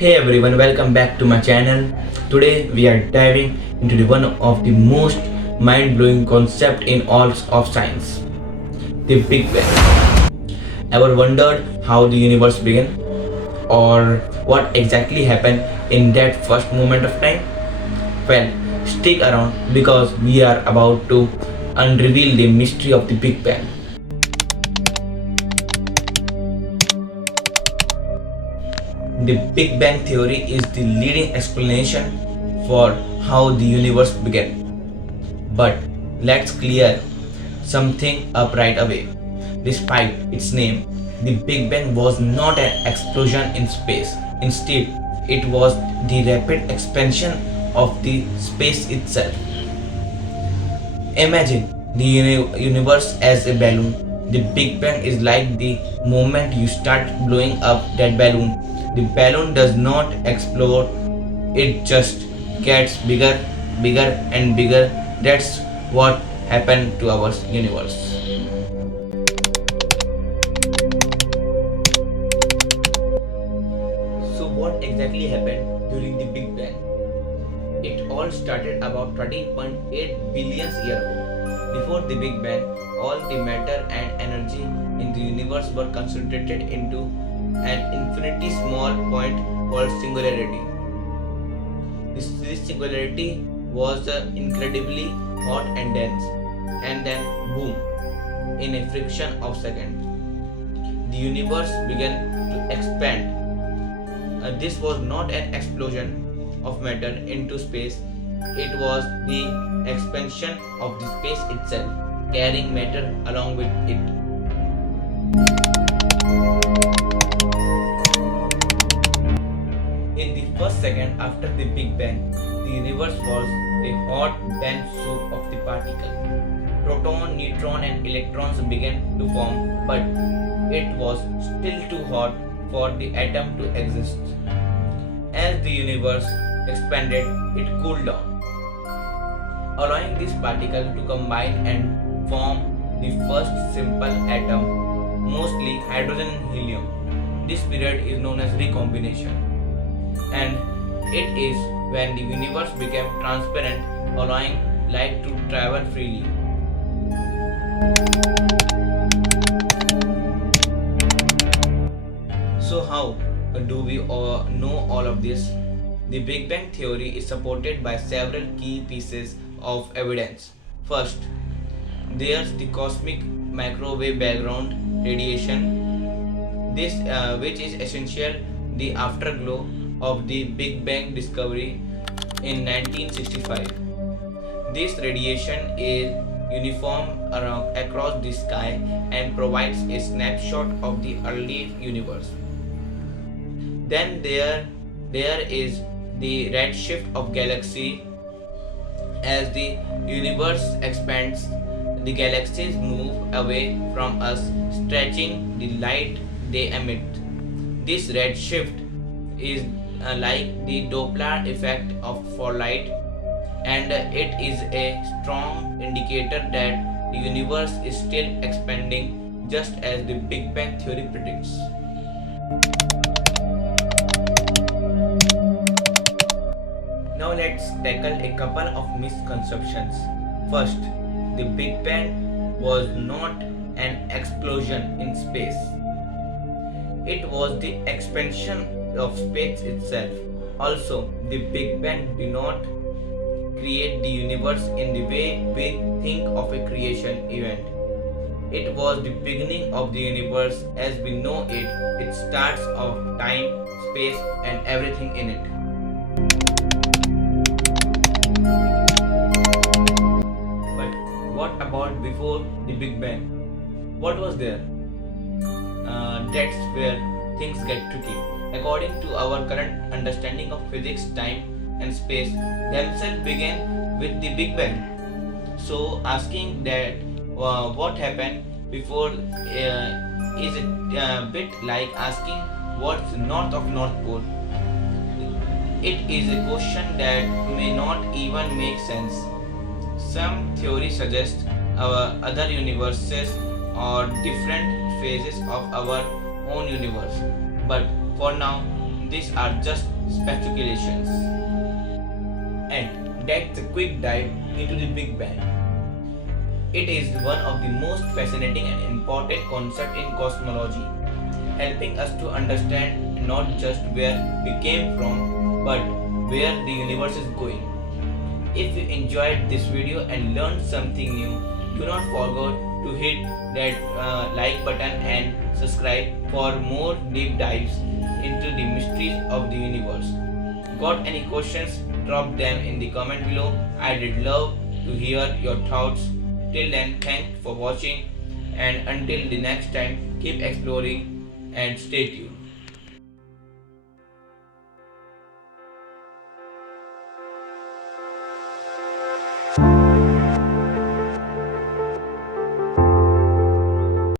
Hey everyone, welcome back to my channel. Today we are diving into one of the most mind-blowing concept in all of science, the Big Bang. Ever wondered how the universe began or what exactly happened in that first moment of time? Well, stick around because we are about to unreveal the mystery of the Big Bang. The Big Bang theory is the leading explanation for how the universe began. But let's clear something up right away. Despite its name, the Big Bang was not an explosion in space. Instead, it was the rapid expansion of the space itself. Imagine the universe as a balloon. The Big Bang is like the moment you start blowing up that balloon. The balloon does not explode, it just gets bigger, bigger, and bigger. That's what happened to our universe. So, what exactly happened during the Big Bang? It all started about 13.8 billion years ago. Before the Big Bang, all the matter and energy in the universe were concentrated into an infinitely small point called singularity. This singularity was incredibly hot and dense, and then boom, in a fraction of a second, the universe began to expand. This was not an explosion of matter into space, it was the expansion of the space itself, carrying matter along with it. In the first second after the Big Bang, the universe was a hot, dense soup of the particles. Proton, neutron, and electrons began to form, but it was still too hot for the atom to exist. As the universe expanded, it cooled down, allowing these particles to combine and form the first simple atom, mostly hydrogen and helium. This period is known as recombination, and it is when the universe became transparent, allowing light to travel freely. So, how do we all know all of this? The Big Bang theory is supported by several key pieces of evidence. First, there's the cosmic microwave background radiation, which is essential the afterglow of the Big Bang discovery in 1965. This radiation is uniform across the sky and provides a snapshot of the early universe. Then there is the redshift of galaxy. As the universe expands, the galaxies move away from us, stretching the light they emit. This redshift is like the Doppler effect for light, and it is a strong indicator that the universe is still expanding, just as the Big Bang theory predicts. Now let's tackle a couple of misconceptions. First, the Big Bang was not an explosion in space. It was the expansion of space itself. Also, the Big Bang did not create the universe in the way we think of a creation event. It was the beginning of the universe as we know it. It starts of time, space, and everything in it. But what about before the Big Bang? What was there? That's where things get tricky. According to our current understanding of physics, time and space themselves began with the Big Bang. So, asking that what happened before is a bit like asking what's north of North Pole. It is a question that may not even make sense. Some theories suggest our other universes or different phases of our own universe, but for now these are just speculations. And that's a quick dive into the Big Bang. It is one of the most fascinating and important concepts in cosmology, helping us to understand not just where we came from, but where the universe is going. If you enjoyed this video and learned something new, do not forget to hit that like button and subscribe for more deep dives into the mysteries of the universe. Got any questions? Drop them in the comment below. I did love to hear your thoughts. Till then, thanks for watching, and until the next time, keep exploring and stay tuned.